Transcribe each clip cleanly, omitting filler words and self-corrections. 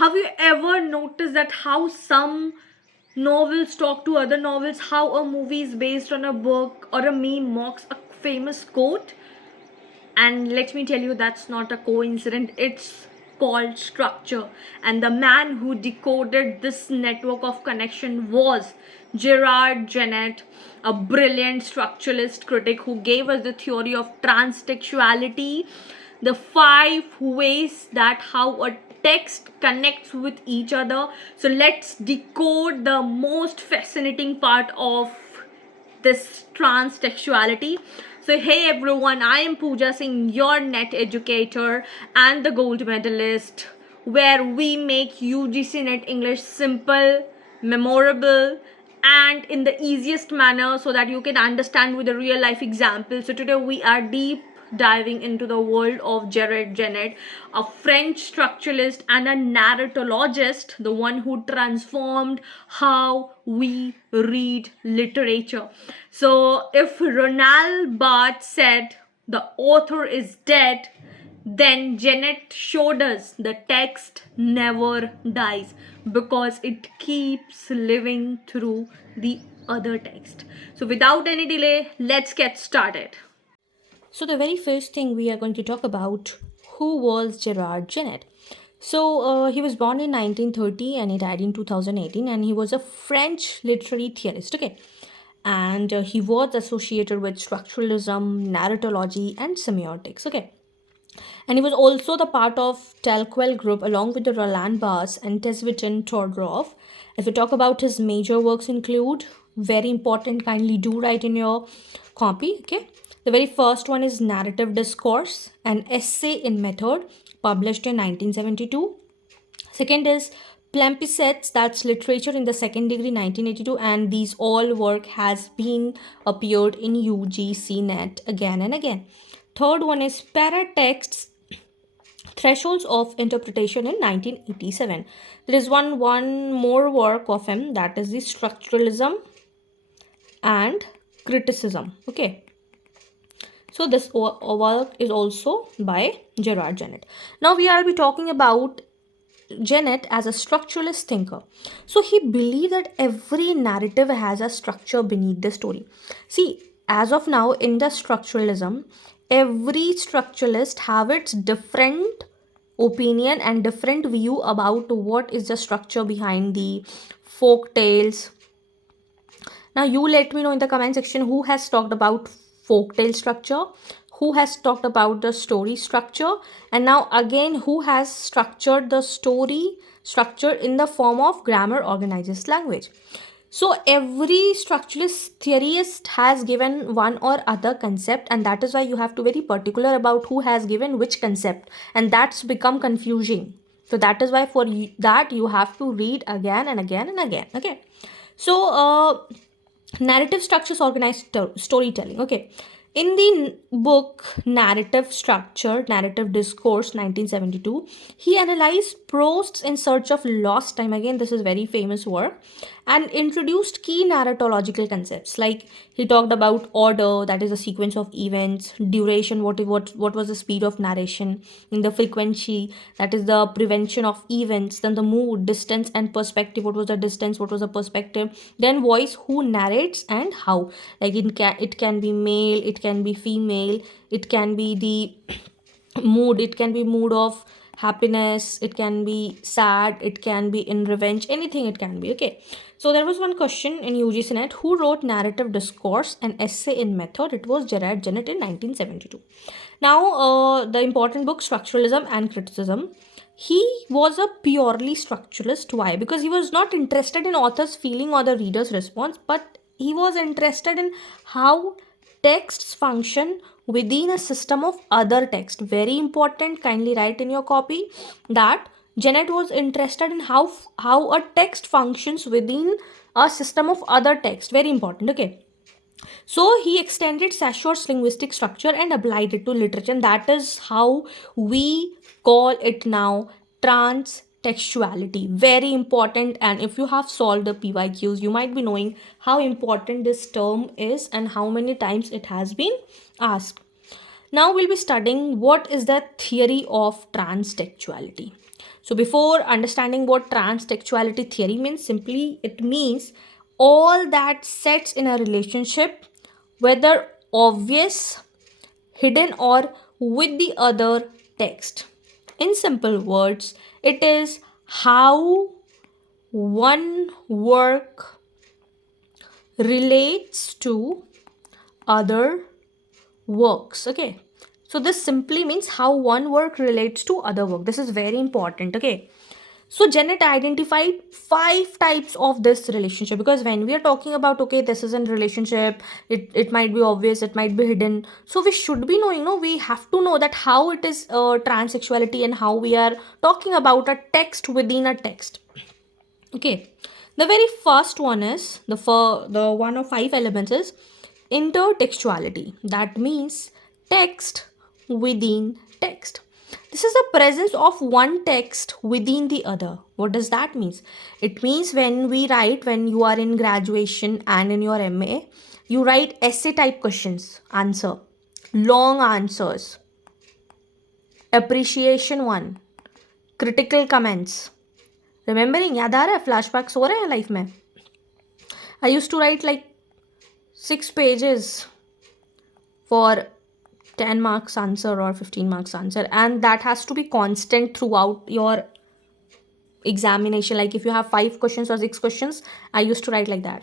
Have you ever noticed that how some novels talk to other novels, how a movie is based on a book or a meme mocks a famous quote? And let me tell you, that's not a coincidence. It's called structure. And the man who decoded this network of connection was Gérard Genette, a brilliant structuralist critic who gave us the theory of transtextuality, the 5 ways that how a text connects with each other. So let's decode the most fascinating part of this transtextuality. So hey everyone, I am Pooja Singh, your net educator and the gold medalist, where we make UGC NET English simple, memorable, and in the easiest manner so that you can understand with a real life example. So today we are deep diving into the world of Gérard Genette, a French structuralist and a narratologist, the one who transformed how we read literature. So if Ronald Barthes said the author is dead, then Genette showed us the text never dies because it keeps living through the other text. So without any delay, let's get started. So the very first thing we are going to talk about, who was Gérard Genette? So he was born in 1930 and he died in 2018, and he was a French literary theorist. Okay, and he was associated with structuralism, narratology, and semiotics. Okay, and he was also the part of Telquel group along with the Roland Barthes and Tesvitin Todorov. If we talk about his major works include, very important, kindly do write in your copy. Okay, the very first one is Narrative Discourse, an essay in method, published in 1972. Second is Palimpsests, that's literature in the second degree, 1982, and these all work has been appeared in UGC NET again and again. Third one is Paratexts, Thresholds of Interpretation in 1987. There is one more work of him, that is the Structuralism and Criticism. Okay, so this work is also by Gérard Genette. Now we are be talking about Genette as a structuralist thinker. So he believed that every narrative has a structure beneath the story. See, as of now in the structuralism, every structuralist have its different opinion and different view about what is the structure behind the folk tales. Now you let me know in the comment section who has talked about folktale structure, who has talked about the story structure, and now again who has structured the story structure in the form of grammar organized language. So every structuralist theorist has given one or other concept, and that is why you have to be very particular about who has given which concept, and that's become confusing. So that is why for that you have to read again and again and again. Okay, so narrative structures organized storytelling. Okay, in the book Narrative Structure, Narrative Discourse, 1972, he analyzed Prost's In Search of Lost Time, again this is very famous work, and introduced key narratological concepts. Like he talked about order, that is a sequence of events; duration, what was the speed of narration; in the frequency, that is the prevention of events; then the mood, distance, and perspective, what was the distance, what was the perspective; then voice, who narrates and how. Like it can be male, it can be female, it can be the mood, it can be mood of happiness, it can be sad, it can be in revenge, anything it can be. Okay, so there was one question in UGCNET, who wrote Narrative Discourse, an essay in method? It was Gérard Genette in 1972. Now the important book Structuralism and Criticism. He was a purely structuralist. Why? Because he was not interested in author's feeling or the reader's response, but he was interested in how texts function within a system of other text. Very important, kindly write in your copy that Genette was interested in how a text functions within a system of other text. Very important. Okay, so he extended Saussures linguistic structure and applied it to literature, and that is how we call it now transtextuality. Very important, and if you have solved the PYQs, you might be knowing how important this term is and how many times it has been asked. Now we'll be studying what is the theory of transtextuality. So before understanding what transtextuality theory means, simply it means all that sets in a relationship, whether obvious, hidden, or with the other text. In simple words, it is how one work relates to other works. Okay, so this simply means how one work relates to other work. This is very important. Okay, so Janet identified 5 types of this relationship, because when we are talking about, okay, this is a relationship, it might be obvious, it might be hidden, so we should be knowing, no, we have to know that how it is transsexuality and how we are talking about a text within a text. Okay, the very first one is the one of 5 elements is intertextuality. That means text within text. This is the presence of one text within the other. What does that mean? It means when you are in graduation and in your MA, you write essay type questions, answer, long answers, appreciation one, critical comments. Remembering, याद आ रहा है, flashbacks हो रहे हैं life में. I used to write like 6 pages for 10 marks answer or 15 marks answer, and that has to be constant throughout your examination. Like if you have 5 questions or 6 questions, I used to write like that.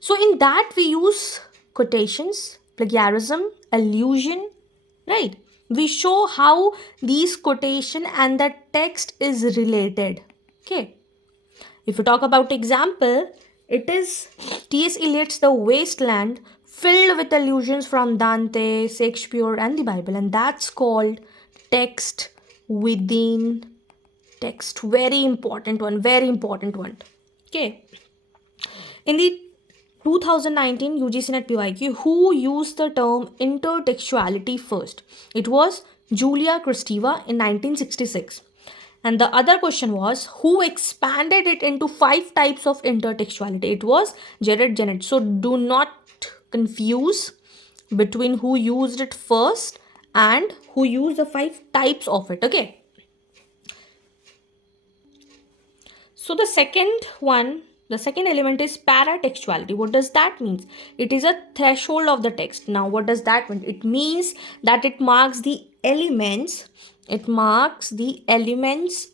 So in that we use quotations, plagiarism, allusion, right? We show how these quotation and the text is related. Okay, if you talk about example, it is T.S. Eliot's The Waste Land, filled with allusions from Dante, Shakespeare, and the Bible, and that's called text within text. Very important one, very important one. Okay. In the 2019 UGC NET PYQ, who used the term intertextuality first? It was Julia Kristeva in 1966. And the other question was, who expanded it into 5 types of intertextuality? It was Gérard Genette. So do not confuse between who used it first and who used the 5 types of it. Okay. So the second element is paratextuality. What does that mean? It is a threshold of the text. Now, what does that mean? It means that it marks the elements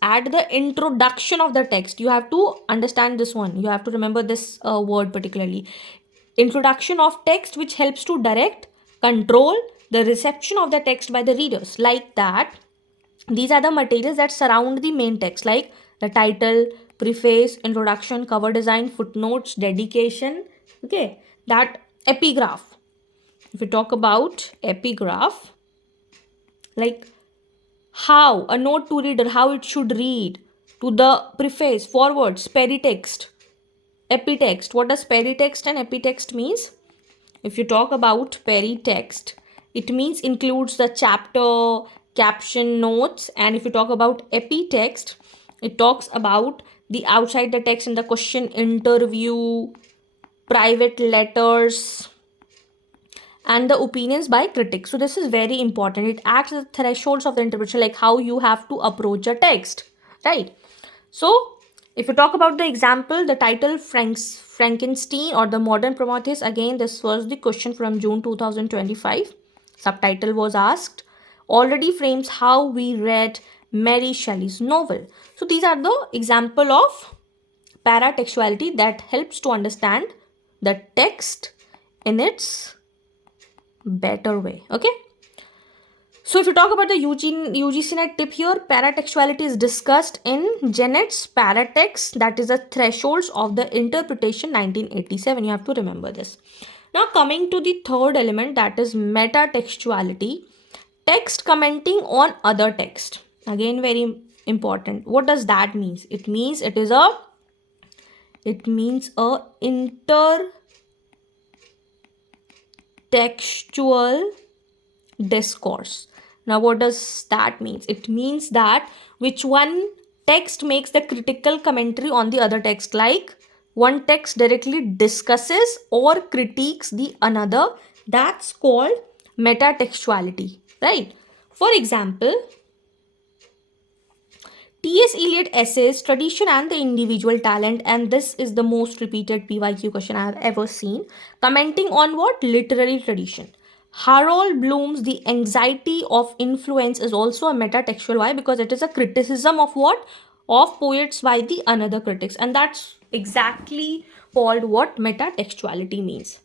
at the introduction of the text. You have to understand this one. You have to remember this word particularly. Introduction of text, which helps to direct, control the reception of the text by the readers. Like that, these are the materials that surround the main text, like the title, preface, introduction, cover design, footnotes, dedication. Okay, that epigraph. If we talk about epigraph, like how a note to reader, how it should read, to the preface, forewords, peritext, epitext. What does peritext and epitext means? If you talk about peritext, it means includes the chapter, caption, notes. And if you talk about epitext, it talks about the outside the text in the question, interview, private letters, and the opinions by critics. So this is very important. It acts as thresholds of the interpretation, like how you have to approach a text, right? So if you talk about the example, the title Frankenstein or the Modern Prometheus, again this was the question from June 2025. Subtitle was asked, already frames how we read Mary Shelley's novel. So these are the example of paratextuality that helps to understand the text in its better way. Okay, so if you talk about the UGC NET tip here, paratextuality is discussed in Genette's Paratext, that is the thresholds of the interpretation, 1987. You have to remember this. Now coming to the third element, that is metatextuality, text commenting on other text. Again, very important. What does that mean? It means it means a intertextual discourse. Now what does that mean? It means that which one text makes the critical commentary on the other text, like one text directly discusses or critiques the another. That's called metatextuality, right? For example, T.S. Eliot essays tradition and the individual talent, and this is the most repeated PYQ question I have ever seen. Commenting on what? Literary tradition. Harold Bloom's The Anxiety of Influence is also a metatextual. Why? Because it is a criticism of what? Of poets by the another critics, and that's exactly called what metatextuality means.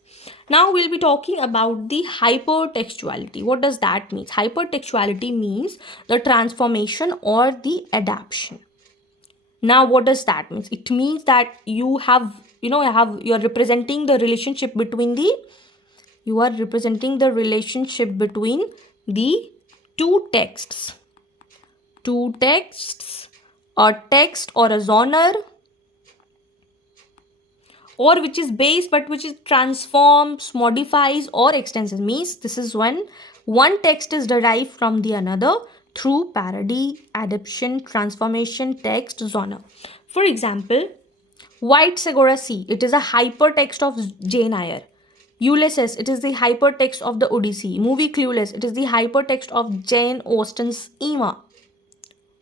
Now we'll be talking about the hypertextuality. What does that mean? Hypertextuality means the transformation or the adaptation. Now what does that mean? It means that you're representing the relationship between the two texts. Two texts, a text or a genre, or which is based but which is transforms, modifies, or extends. Means this is when one text is derived from the another through parody, adaptation, transformation, text, genre. For example, White Segura Sea, it is a hypertext of Jane Eyre. Ulysses, it is the hypertext of the Odyssey. Movie Clueless, it is the hypertext of Jane Austen's Emma.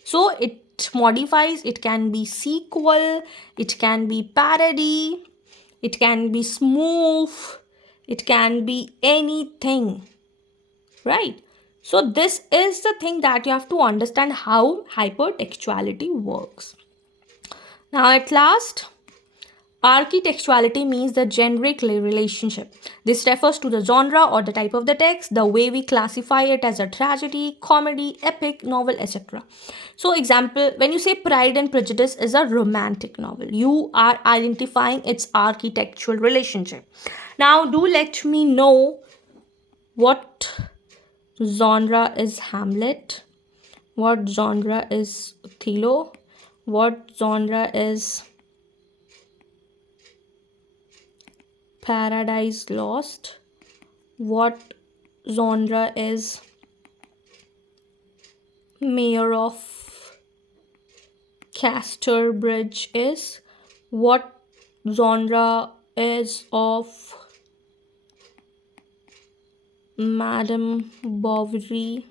So it modifies, it can be sequel, it can be parody, it can be smooth, it can be anything, right? So this is the thing that you have to understand how hypertextuality works. Now at last, architextuality means the generic relationship. This refers to the genre or the type of the text, the way we classify it as a tragedy, comedy, epic, novel, etc. So example, when you say Pride and Prejudice is a romantic novel, you are identifying its architectural relationship. Now do let me know what genre is Hamlet, what genre is Othello, what genre is Paradise Lost, what genre is Mayor of Casterbridge is, what genre is of Madame Bovary,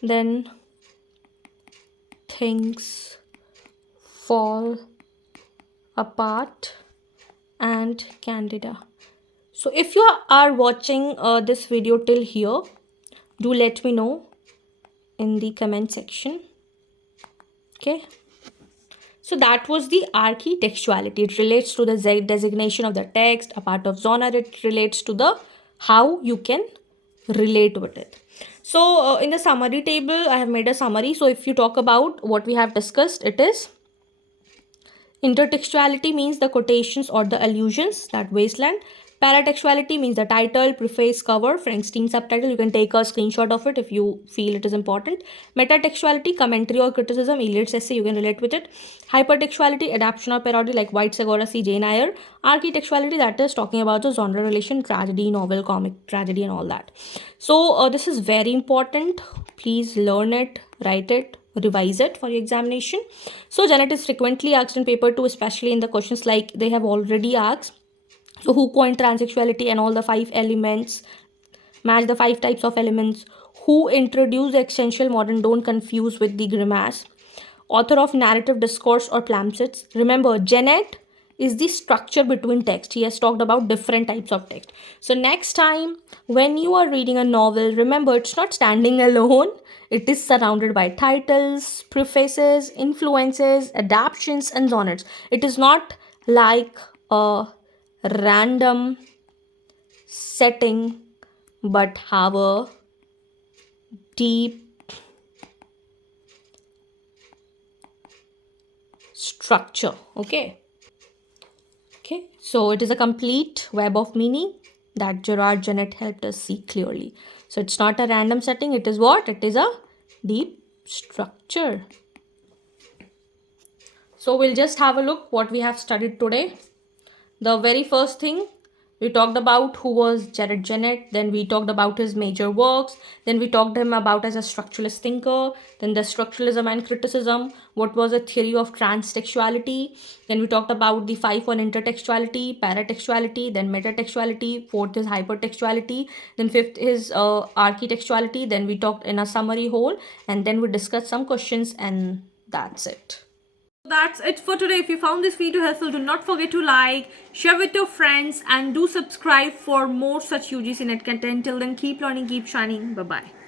then things fall apart, and Candida. So if you are watching this video till here, do let me know in the comment section. Okay, so that was the architextuality. It relates to the designation of the text. A part of genre, it relates to the how you can relate with it. So in the summary table, I have made a summary. So if you talk about what we have discussed, it is intertextuality means the quotations or the allusions, that wasteland. Paratextuality means the title, preface, cover, Frankenstein subtitle. You can take a screenshot of it if you feel it is important. Metatextuality, commentary or criticism, Eliot's essay, you can relate with it. Hypertextuality, adaptation or parody like White Segura Sea, Jane Eyre. Architextuality, that is talking about the genre relation, tragedy, novel, comic, tragedy and all that. So this is very important. Please learn it, write it, revise it for your examination. So Genette is frequently asked in paper 2, especially in the questions like they have already asked. So who coined transsexuality and all the 5 elements, match the 5 types of elements, who introduced the existential modern, don't confuse with the grimace, author of Narrative Discourse or Palimpsests. Remember, Genette is the structure between text. He has talked about different types of text. So next time when you are reading a novel, remember it's not standing alone. It is surrounded by titles, prefaces, influences, adaptations and genres. It is not like a random setting but have a deep structure. Okay, so it is a complete web of meaning that Gérard Genette helped us see clearly. So it's not a random setting, it is what? It is a deep structure. So we'll just have a look what we have studied today. The very first thing, We talked about who was Gérard Genette, then we talked about his major works, then we talked him about as a structuralist thinker, then the structuralism and criticism, what was a theory of transtextuality, then we talked about the five on intertextuality, paratextuality, then metatextuality, fourth is hypertextuality, then fifth is architectuality, then we talked in a summary whole, and then we discussed some questions, and that's it. That's it for today. If you found this video helpful, do not forget to like, share with your friends, and do subscribe for more such UGC NET content. Till then, keep learning, keep shining. Bye bye.